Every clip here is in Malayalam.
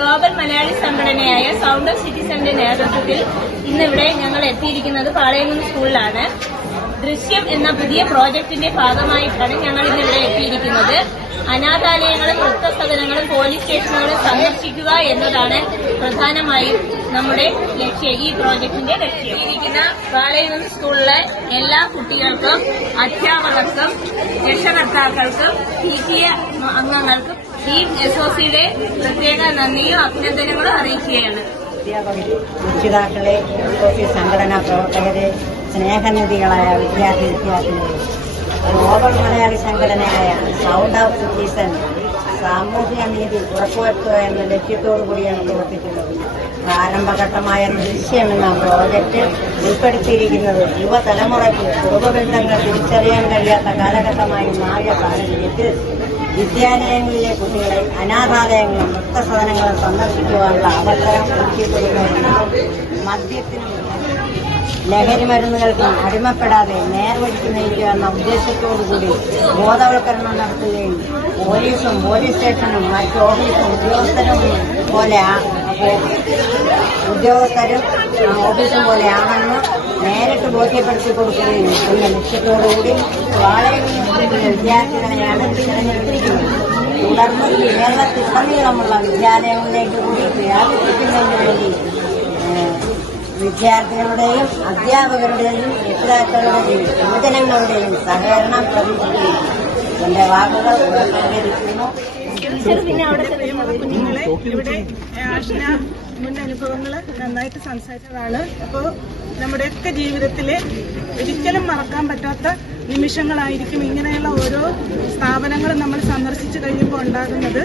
ഗ്ലോബൽ മലയാളി സംഘടനയായ സൗണ്ട് ഓഫ് സിറ്റിസന്റെ നേതൃത്വത്തിൽ ഇന്നിവിടെ ഞങ്ങൾ എത്തിയിരിക്കുന്നത് പാളയംകുന്ന് സ്കൂളിലാണ്. ദൃശ്യം എന്ന പുതിയ പ്രോജക്ടിന്റെ ഭാഗമായിട്ടാണ് ഞങ്ങൾ ഇന്നിവിടെ എത്തിയിരിക്കുന്നത്. അനാഥാലയങ്ങളും വൃദ്ധസദനങ്ങളും പോലീസ് സ്റ്റേഷനുകളും സന്ദർശിക്കുക എന്നതാണ് പ്രധാനമായും നമ്മുടെ ലക്ഷ്യം. ഈ പ്രോജക്ടിന്റെ ലക്ഷ്യം ഇരിക്കുന്ന പാളയംകുന്ന് സ്കൂളിലെ എല്ലാ കുട്ടികൾക്കും, അധ്യാപകർക്കും, രക്ഷകർത്താക്കൾക്കും, PTA അംഗങ്ങൾക്കും ഈ SOCയുടെ പ്രത്യേക നന്ദിയും അഭിനന്ദനങ്ങളും അറിയിക്കുകയാണ്. രക്ഷിതാക്കളെ, SOC സംഘടനാ പ്രവർത്തകരെ, സ്നേഹനിധികളായ വിദ്യാർത്ഥിനികളെ, ഗ്ലോബൽ മലയാളി സംഘടനയായ സൗണ്ട് ഓഫ് സിറ്റിസൺ സാമൂഹിക നീതി ഉറപ്പുവരുത്തുക എന്ന ലക്ഷ്യത്തോടു കൂടിയാണ് പ്രവർത്തിക്കുന്നത്. പ്രാരംഭഘട്ടമായ ദൃശ്യം എന്ന പ്രോജക്റ്റ് ഉൾപ്പെടുത്തിയിരിക്കുന്നത് യുവതലമുറയ്ക്ക് കുടുംബബന്ധങ്ങൾ തിരിച്ചറിയാൻ കഴിയാത്ത കാലഘട്ടമായി മാറിയ സാഹചര്യത്തിൽ വിദ്യാലയങ്ങളിലെ കുട്ടികളെ അനാഥാലയങ്ങളും വൃദ്ധസദനങ്ങളും സന്ദർശിക്കുവാനുള്ള അവസരം ഒരുക്കിക്കൊടുക്കുന്നതിന് മദ്യത്തിനും ലഹരി മരുന്നുകൾക്കും അടിമപ്പെടാതെ നേർവഴിക്ക് നയിക്കുക എന്ന ഉദ്ദേശത്തോടുകൂടി ബോധവൽക്കരണം നടത്തുകയും പോലീസും പോലീസ് സ്റ്റേഷനും മറ്റ് ഓഫീസും ഓഫീസും പോലെയാണെന്ന് നേരിട്ട് ബോധ്യപ്പെടുത്തി കൊടുക്കുകയും എന്ന ലക്ഷ്യത്തോടുകൂടി പാളയംകുന്ന് വിദ്യാർത്ഥികളെയാണ് തിരഞ്ഞെടുത്തിരിക്കുന്നത്. തുടർന്ന് കേരളത്തിലുടനീളമുള്ള വിദ്യാലയങ്ങളിലേക്ക് കൂടി വ്യാപിപ്പിക്കുന്നതിന് വേണ്ടി വിദ്യാർത്ഥികളുടെയും അധ്യാപകരുടെയും രക്ഷിതാക്കളുടെയും യുവജനങ്ങളുടെയും സഹകരണം പ്രതീക്ഷിക്കുന്നു. എന്റെ വാക്കുകൾ ഉപകരിക്കുന്നു. കുഞ്ഞുങ്ങളെ ഇവിടെ ആഷ്ന മുൻ അനുഭവങ്ങൾ നന്നായിട്ട് സംസാരിച്ചതാണ്. അപ്പോൾ നമ്മുടെയൊക്കെ ജീവിതത്തിലെ ഒരിക്കലും മറക്കാൻ പറ്റാത്ത നിമിഷങ്ങളായിരിക്കും ഇങ്ങനെയുള്ള ഓരോ സ്ഥാപനങ്ങളും നമ്മൾ സന്ദർശിച്ചു കഴിയുമ്പോൾ ഉണ്ടാകുന്നത്.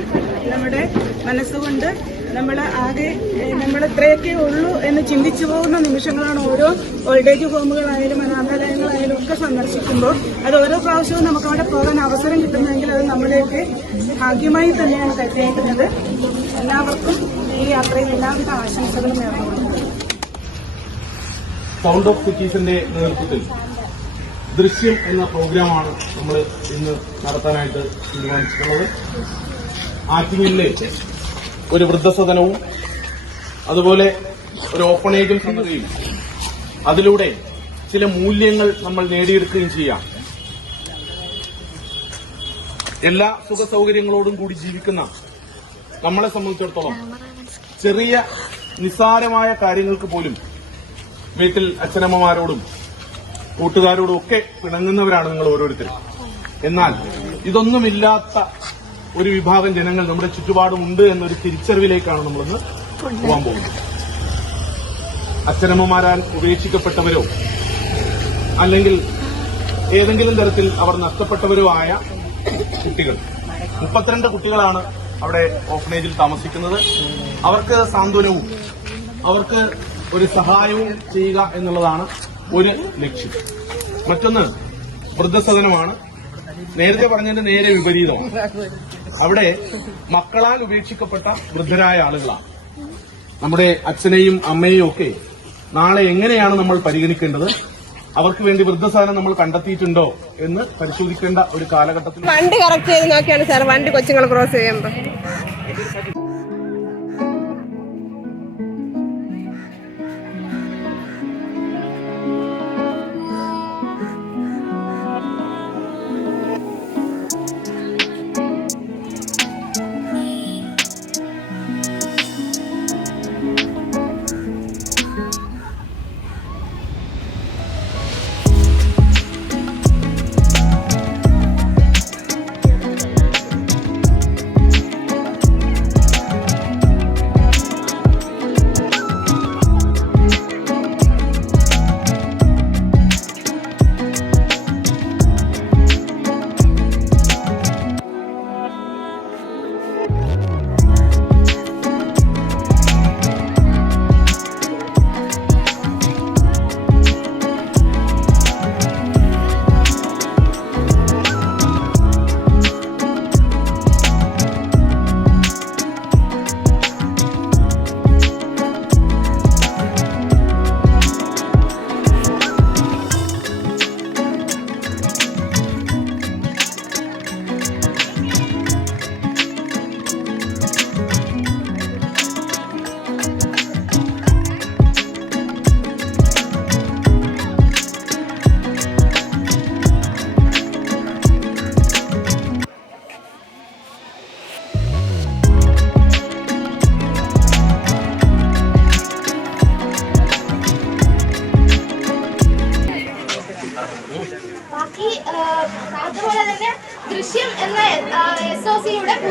നമ്മുടെ മനസ്സുകൊണ്ട് നമ്മൾ ഇത്രയൊക്കെ ഉള്ളൂ എന്ന് ചിന്തിച്ചു പോകുന്ന നിമിഷങ്ങളാണ് ഓരോ ഓൾഡേജ് ഹോമുകളായാലും അനാഥാലയങ്ങളായാലും ഒക്കെ സന്ദർശിക്കുമ്പോൾ. അത് ഓരോ പ്രാവശ്യവും നമുക്ക് അവിടെ പോകാൻ അവസരം കിട്ടുന്നെങ്കിൽ അത് നമ്മുടെയൊക്കെ ഭാഗ്യമായി തന്നെയാണ് കരുതിയിരിക്കുന്നത്. എല്ലാവർക്കും ഈ യാത്രയിൽ എല്ലാവിധ ആശംസകളും നേർന്നു. സൗണ്ട് ഓഫ് സിറ്റീസിന്റെ നേതൃത്വത്തിൽ ദൃശ്യം എന്ന പ്രോഗ്രാമാണ് നമ്മൾ ഇന്ന് നടത്താനായിട്ട് തീരുമാനിച്ചിട്ടുള്ളത്. ആറ്റിങ്ങലിലെ ഒരു വൃദ്ധസദനവും അതുപോലെ ഒരു ഓപ്പണേജും സന്ദർശിക്കുകയും അതിലൂടെ ചില മൂല്യങ്ങൾ നമ്മൾ നേടിയെടുക്കുകയും ചെയ്യാം. എല്ലാ സുഖ സൗകര്യങ്ങളോടും കൂടി ജീവിക്കുന്ന നമ്മളെ സംബന്ധിച്ചിടത്തോളം ചെറിയ നിസ്സാരമായ കാര്യങ്ങൾക്ക് പോലും വീട്ടിൽ അച്ഛനമ്മമാരോടും കൂട്ടുകാരോടും ഒക്കെ പിണങ്ങുന്നവരാണ് നിങ്ങൾ ഓരോരുത്തരും. എന്നാൽ ഇതൊന്നുമില്ലാത്ത ഒരു വിഭാഗം ജനങ്ങൾ നമ്മുടെ ചുറ്റുപാടുമുണ്ട് എന്നൊരു തിരിച്ചറിവിലേക്കാണ് നമ്മളിന്ന് പോകാൻ പോകുന്നത്. അച്ഛനമ്മമാരാൽ ഉപേക്ഷിക്കപ്പെട്ടവരോ അല്ലെങ്കിൽ ഏതെങ്കിലും തരത്തിൽ അവർ നഷ്ടപ്പെട്ടവരോ ആയ കുട്ടികൾ, 32 കുട്ടികളാണ് അവിടെ ഓർഫനേജിൽ താമസിക്കുന്നത്. അവർക്ക് സാന്ത്വനവും അവർക്ക് ഒരു സഹായവും ചെയ്യുക എന്നുള്ളതാണ് ഒരു ലക്ഷ്യം. മറ്റൊന്ന് വൃദ്ധസദനമാണ്. നേരത്തെ പറഞ്ഞതിന്റെ നേരെ വിപരീതമാണ്. അവിടെ മക്കളാൽ ഉപേക്ഷിക്കപ്പെട്ട വൃദ്ധരായ ആളുകളാണ്. നമ്മുടെ അച്ഛനെയും അമ്മയെയും ഒക്കെ നാളെ എങ്ങനെയാണ് നമ്മൾ പരിഗണിക്കേണ്ടത്, അവർക്ക് വേണ്ടി വൃദ്ധസദനം നമ്മൾ കണ്ടെത്തിയിട്ടുണ്ടോ എന്ന് പരിശോധിക്കേണ്ട ഒരു കാലഘട്ടത്തിൽ വണ്ടി കറക്റ്റ് ചെയ്ത് നോക്കിയാണ് സാർ വണ്ടി കൊച്ചുങ്ങൾ ക്രോസ് ചെയ്യുമ്പോൾ.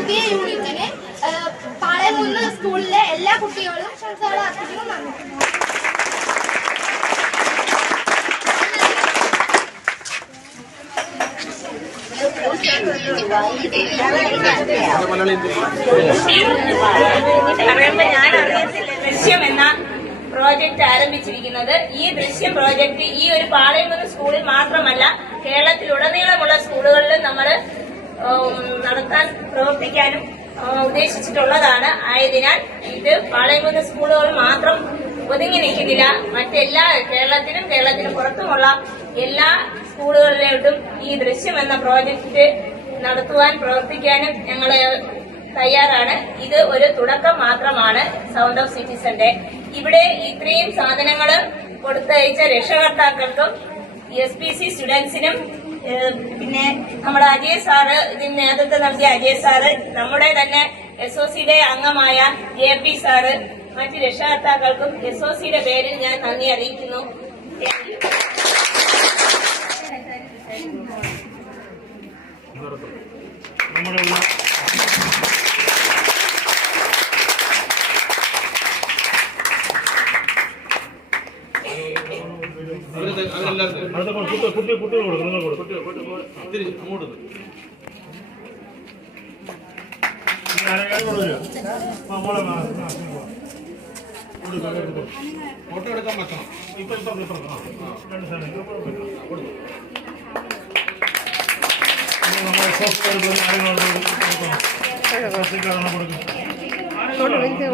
പുതിയ യൂണിറ്റിന് പാളയംകുന്ന് സ്കൂളിലെ എല്ലാ കുട്ടികളും ആശംസകൾ അർപ്പിക്കുന്നു. നന്ദി. ദൃശ്യം എന്ന പ്രോജക്റ്റ് ആരംഭിച്ചിരിക്കുന്നത്. ഈ ദൃശ്യം പ്രോജക്റ്റ് ഈ ഒരു പാളയംകുന്ന് സ്കൂളിൽ മാത്രമല്ല, കേരളത്തിലുടനീളമുള്ള സ്കൂളുകളിലും നമ്മൾ നടത്താൻ പ്രവർത്തിക്കാനും ഉദ്ദേശിച്ചിട്ടുള്ളതാണ്. ആയതിനാൽ ഇത് പാളയംകുന്ന് സ്കൂളുകൾ മാത്രം ഒതുങ്ങി നിൽക്കുന്നില്ല. മറ്റെല്ലാ കേരളത്തിനും പുറത്തുമുള്ള എല്ലാ സ്കൂളുകളിലോട്ടും ഈ ദൃശ്യം എന്ന പ്രോജക്റ്റ് നടത്തുവാൻ പ്രവർത്തിക്കാനും ഞങ്ങൾ തയ്യാറാണ്. ഇത് ഒരു തുടക്കം മാത്രമാണ് സൗണ്ട് ഓഫ് സിറ്റിസന്റെ. ഇവിടെ ഇത്രയും സാധനങ്ങൾ കൊടുത്തയച്ച രക്ഷകർത്താക്കൾക്കും SPC സ്റ്റുഡൻസിനും പിന്നെ നമ്മുടെ അജയ് സാറ് ഇതിന് നേതൃത്വം നൽകിയ അജയ് സാറ്, നമ്മുടെ തന്നെ SOCയുടെ അംഗമായ JP സാറ്, മറ്റ് രക്ഷകർത്താക്കൾക്കും SOCയുടെ പേരിൽ ഞാൻ നന്ദി അറിയിക്കുന്നു. ഫോട്ടോ എടുക്കാൻ പറ്റണം.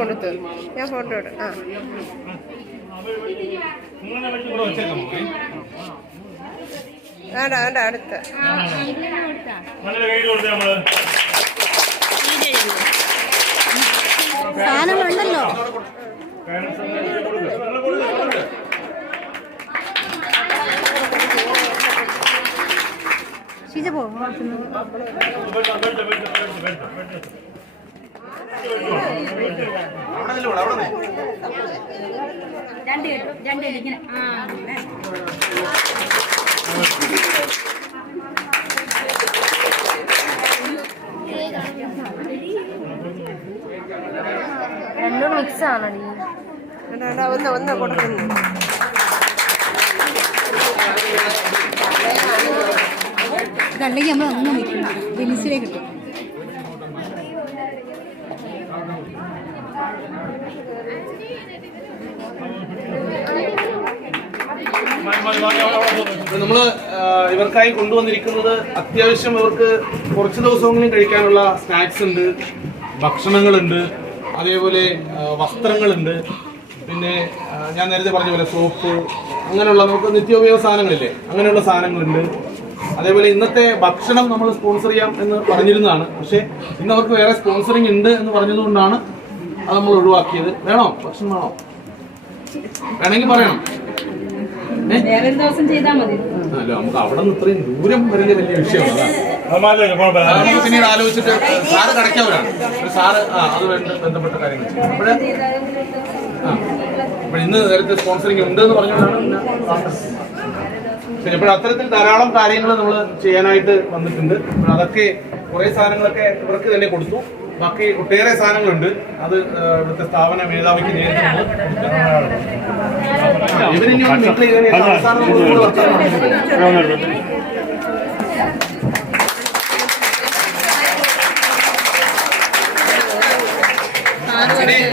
കൊടുത്തു ഞാൻ ഫോട്ടോ എടു. അടുത്ത് സാധനങ്ങളുണ്ടല്ലോ. ഷീജ പോകും. രണ്ട് ഇങ്ങനെ രണ്ടും മിക്സ് ആണടി. ഒന്ന് കൊടുക്കുന്നു. ഇതല്ലെങ്കിൽ നമ്മൾ ഒന്നും വെക്കില്ല, ബെനിസിലേ കിട്ടും. നമ്മള് ഇവർക്കായി കൊണ്ടുവന്നിരിക്കുന്നത് അത്യാവശ്യം ഇവർക്ക് കുറച്ച് ദിവസമെങ്കിലും കഴിക്കാനുള്ള സ്നാക്സ് ഉണ്ട്, ഭക്ഷണങ്ങളുണ്ട്, അതേപോലെ വസ്ത്രങ്ങളുണ്ട്, പിന്നെ ഞാൻ നേരത്തെ പറഞ്ഞ പോലെ സോപ്പ്, അങ്ങനെയുള്ള നമുക്ക് നിത്യോപയോഗ സാധനങ്ങളില്ലേ, അങ്ങനെയുള്ള സാധനങ്ങളുണ്ട്. അതേപോലെ ഇന്നത്തെ ഭക്ഷണം നമ്മൾ സ്പോൺസർ ചെയ്യാം എന്ന് പറഞ്ഞിരുന്നതാണ്. പക്ഷേ ഇന്ന് അവർക്ക് വേറെ സ്പോൺസറിങ് ഉണ്ട് എന്ന് പറഞ്ഞതുകൊണ്ടാണ് അത് നമ്മൾ ഒഴിവാക്കിയത്. വേണോ? ഭക്ഷണം വേണോ? വേണമെങ്കിൽ പറയണം. അല്ല, നമുക്ക് അവിടെ നിന്ന് ഇത്രയും ദൂരം വരുന്ന വലിയ വിഷയമാണ്. പിന്നീട് ആലോചിച്ചിട്ട് സാറ് കടയ്ക്കവരാണ്. സാറ് അത് ബന്ധപ്പെട്ട കാര്യങ്ങൾ ചെയ്യും. അപ്പോൾ ഇന്ന് നേരത്തെ സ്പോൺസറിങ് ഉണ്ട് എന്ന് പറഞ്ഞുകൊണ്ടാണ് പിന്നെ ഇപ്പോൾ അത്തരത്തിൽ ധാരാളം കാര്യങ്ങൾ നമ്മൾ ചെയ്യാനായിട്ട് വന്നിട്ടുണ്ട്. അതൊക്കെ കുറേ സാധനങ്ങളൊക്കെ ഇവർക്ക് തന്നെ കൊടുത്തു. ബാക്കി ഒട്ടേറെ സാധനങ്ങളുണ്ട്. അത് ഇവിടുത്തെ സ്ഥാപന മേധാവിക്ക് നേരിട്ട് ഇവരിനി അവസാനം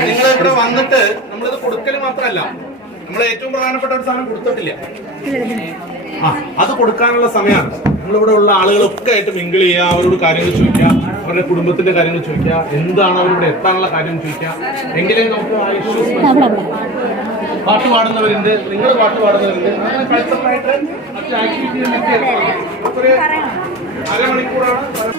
നിങ്ങൾ ഇവിടെ വന്നിട്ട് നമ്മളിത് കൊടുക്കല് മാത്രമല്ല, നമ്മൾ ഏറ്റവും പ്രധാനപ്പെട്ട ഒരു സാധനം കൊടുത്തിട്ടില്ല. അത് കൊടുക്കാനുള്ള സമയമാണ്. നമ്മളിവിടെ ഉള്ള ആളുകളൊക്കെ ആയിട്ട് മിങ്കിൾ ചെയ്യുക, അവരോട് കാര്യങ്ങൾ ചോദിക്കുക, അവരുടെ കുടുംബത്തിന്റെ കാര്യങ്ങൾ ചോദിക്കുക, എന്താണ് അവരിവിടെ എത്താനുള്ള കാര്യം ചോദിക്കുക. എങ്കിലേ നമുക്ക് ആ ഇഷ്യൂസ് പാട്ട് പാടുന്നവരുണ്ട്, നിങ്ങൾ പാട്ട് പാടുന്നവരുണ്ട്, അങ്ങനെ കൾച്ചറലായിട്ട് മറ്റു ആക്ടിവിറ്റികളിലൊക്കെ ഒരു അരമണിക്കൂറാണ്.